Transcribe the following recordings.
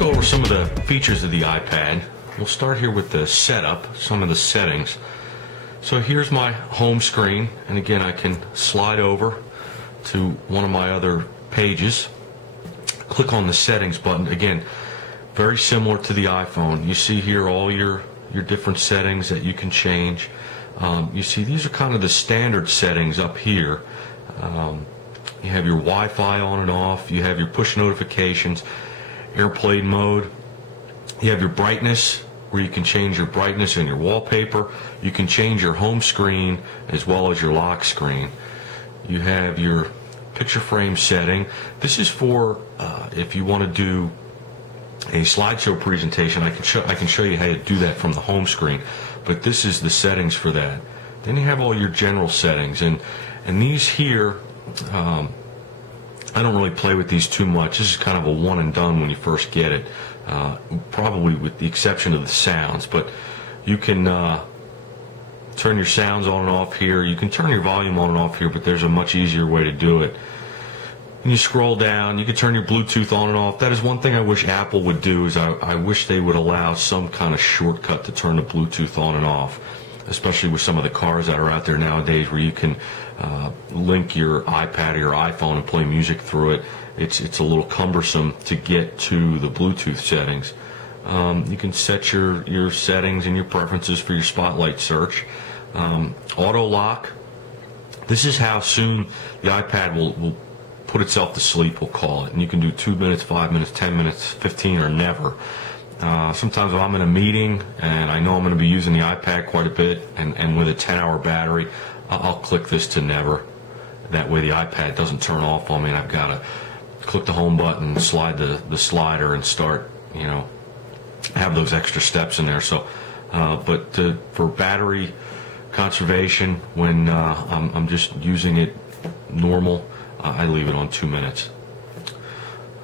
go over some of the features of the iPad. We'll start here with the setup, some of the settings. So here's my home screen, and again I can slide over to one of my other pages. Click on the settings button. Again, very similar to the iPhone. You see here all your different settings that you can change. You see these are kind of the standard settings up here. You have your Wi-Fi on and off. You have your push notifications, airplane mode. You have your brightness, where you can change your brightness and your wallpaper. You can change your home screen as well as your lock screen. You have your picture frame setting. This is for if you want to do a slideshow presentation. I can show you how to do that from the home screen, but this is the settings for that. Then you have all your general settings, and these here, I don't really play with these too much. This is kind of a one and done when you first get it, probably with the exception of the sounds. But you can turn your sounds on and off here. You can turn your volume on and off here, but there's a much easier way to do it. When you scroll down, you can turn your Bluetooth on and off. That is one thing I wish Apple would do, is I wish they would allow some kind of shortcut to turn the Bluetooth on and off, especially with some of the cars that are out there nowadays where you can link your iPad or your iPhone and play music through it. It's a little cumbersome to get to the Bluetooth settings. You can set your settings and your preferences for your spotlight search. Auto lock. This is how soon the iPad will put itself to sleep, we'll call it. And you can do 2 minutes, 5 minutes, 10 minutes, 15, or never. Sometimes if I'm in a meeting and I know I'm going to be using the iPad quite a bit, and with a 10-hour battery, I'll click this to never. That way the iPad doesn't turn off on me, and I've got to click the home button, slide the slider, and start, have those extra steps in there. So, but for battery conservation, when I'm just using it normal, I leave it on 2 minutes.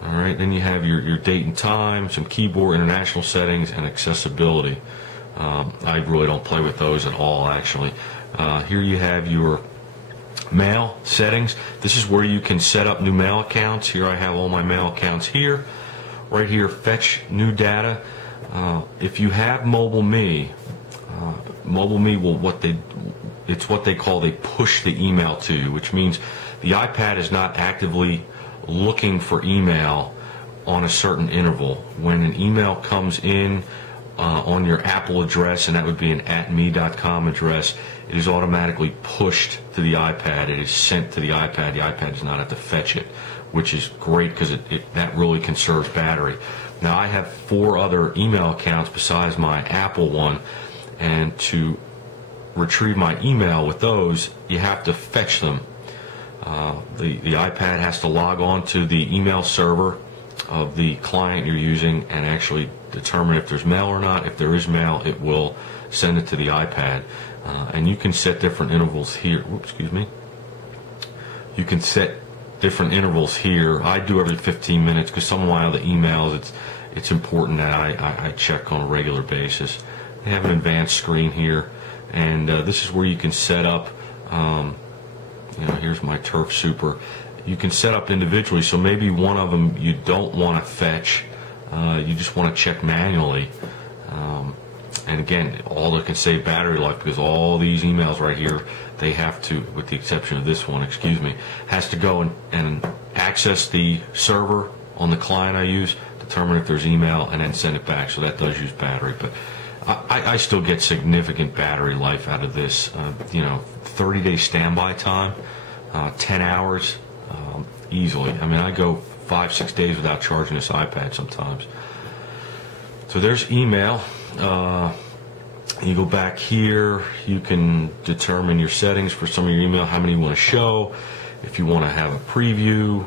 Alright, then you have your date and time, some keyboard international settings, and accessibility. I really don't play with those at all, actually. Here you have your mail settings. This is where you can set up new mail accounts. Here I have all my mail accounts here. Right here, fetch new data. If you have Mobile Me will it's what they call, they push the email to you, which means the iPad is not actively looking for email on a certain interval. When an email comes in on your Apple address, and that would be an @me.com address, it is automatically pushed to the iPad. It is sent to the iPad. The iPad does not have to fetch it, which is great because that really conserves battery. Now I have 4 other email accounts besides my Apple one, and to retrieve my email with those, you have to fetch them. The iPad has to log on to the email server of the client you're using and actually determine if there's mail or not. If there is mail, it will send it to the iPad. And you can set different intervals here. Whoops, excuse me. You can set different intervals here. I do every 15 minutes because some of my other emails, it's important that I check on a regular basis. They have an advanced screen here, and this is where you can set up. Here's my Turf Super. You can set up individually, so maybe one of them you don't want to fetch. You just want to check manually. And again, all that can save battery life, because all these emails right here, they have to, with the exception of this one, has to go and access the server on the client I use, determine if there's email, and then send it back. So that does use battery, but I still get significant battery life out of this. 30-day standby time, 10 hours, easily. I mean, I go 5-6 days without charging this iPad sometimes. So there's email. You go back here, you can determine your settings for some of your email, how many you want to show, if you want to have a preview,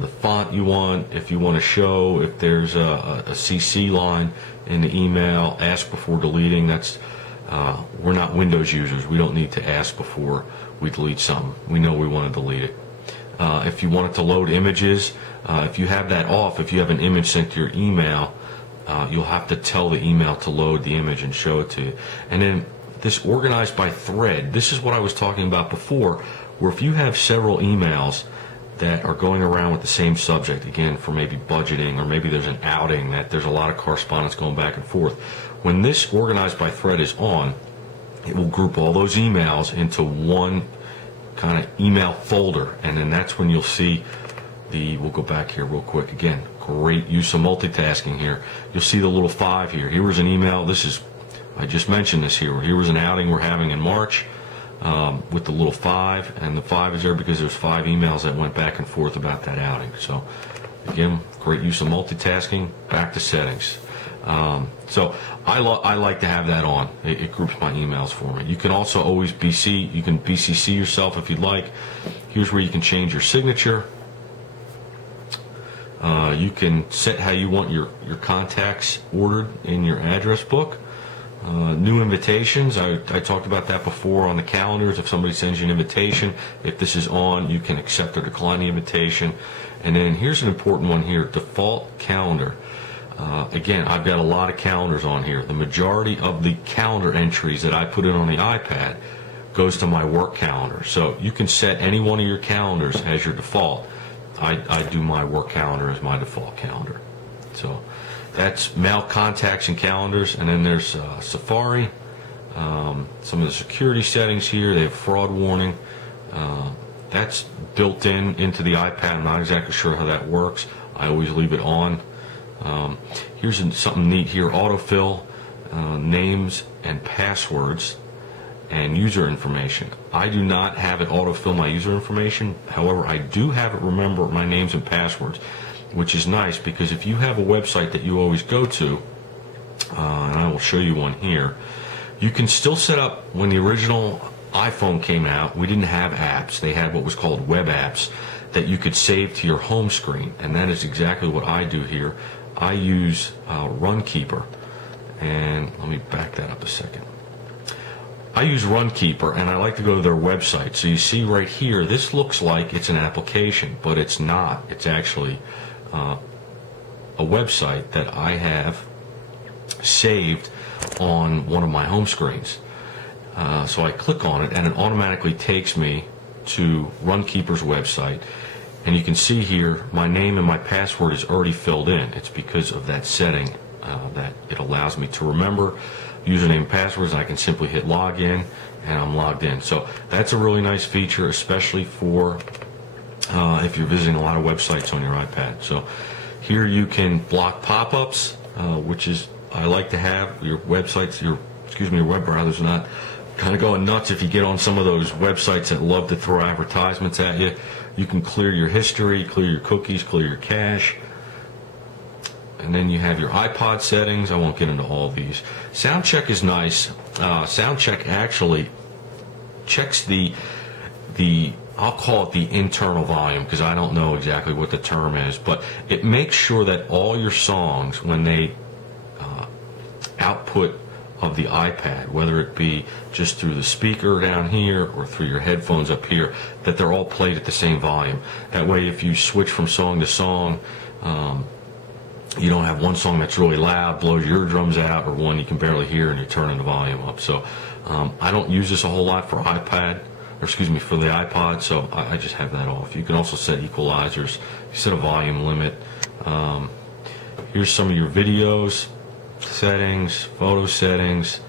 the font you want, if you want to show if there's a CC line in the email, ask before deleting. That's we're not Windows users. We don't need to ask before we delete something. We know we want to delete it. If you want it to load images, if you have that off, if you have an image sent to your email, you'll have to tell the email to load the image and show it to you. And then this organized by thread, this is what I was talking about before, where if you have several emails that are going around with the same subject, again, for maybe budgeting, or maybe there's an outing that there's a lot of correspondence going back and forth. When this organized by thread is on, it will group all those emails into one kind of email folder, and then that's when you'll see we'll go back here real quick. Again, great use of multitasking here. You'll see the little 5 here. Here was an email. I just mentioned this here. Here was an outing we're having in March with the little 5, and the 5 is there because there's 5 emails that went back and forth about that outing. So again, great use of multitasking. Back to settings. So I like to have that on. It groups my emails for me. You can also always BCC yourself if you'd like. Here's where you can change your signature. You can set how you want your contacts ordered in your address book. New invitations, I talked about that before on the calendars. If somebody sends you an invitation, if this is on, you can accept or decline the invitation. And then here's an important one here, default calendar. Again, I've got a lot of calendars on here. The majority of the calendar entries that I put in on the iPad goes to my work calendar. So you can set any one of your calendars as your default. I do my work calendar as my default calendar. So that's mail, contacts, and calendars. And then there's Safari. Some of the security settings here. They have fraud warning. That's built into the iPad. I'm not exactly sure how that works. I always leave it on. Here's something neat here. Autofill names and passwords and user information. I do not have it autofill my user information. However, I do have it remember my names and passwords, which is nice because if you have a website that you always go to, and I will show you one here, you can still set up. When the original iPhone came out, we didn't have apps. They had what was called web apps that you could save to your home screen, and that is exactly what I do here. I use Runkeeper, and let me back that up a second. I use Runkeeper, and I like to go to their website. So you see right here, this looks like it's an application, but it's not. It's actually a website that I have saved on one of my home screens. So I click on it, and it automatically takes me to Runkeeper's website. And you can see here, my name and my password is already filled in. It's because of that setting that it allows me to remember username and passwords. I can simply hit login, and I'm logged in. So that's a really nice feature, especially for if you're visiting a lot of websites on your iPad. So here you can block pop-ups, which is I like to have. Your websites, your web browser's not kind of going nuts if you get on some of those websites that love to throw advertisements at you. You can clear your history, clear your cookies, clear your cache. And then you have your iPod settings. I won't get into all these. Sound check is nice. Sound check actually checks the I'll call it the internal volume, because I don't know exactly what the term is, but it makes sure that all your songs, when they output of the iPad, whether it be just through the speaker down here or through your headphones up here, that they're all played at the same volume. That way, if you switch from song to song, you don't have one song that's really loud, blows your eardrums out, or one you can barely hear and you're turning the volume up. So I don't use this a whole lot for for the iPod, so I just have that off. You can also set equalizers. You set a volume limit. Here's some of your videos settings, photo settings,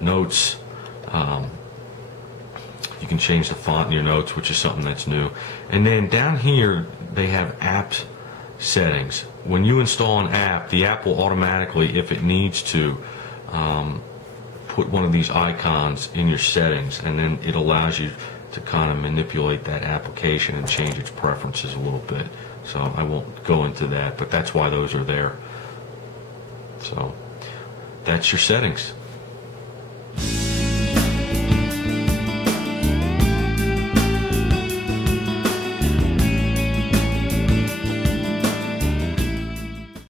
notes. You can change the font in your notes, which is something that's new. And then down here they have apps settings. When you install an app, the app will automatically, if it needs to, put one of these icons in your settings, and then it allows you to kind of manipulate that application and change its preferences a little bit. So I won't go into that, but that's why those are there. So that's your settings.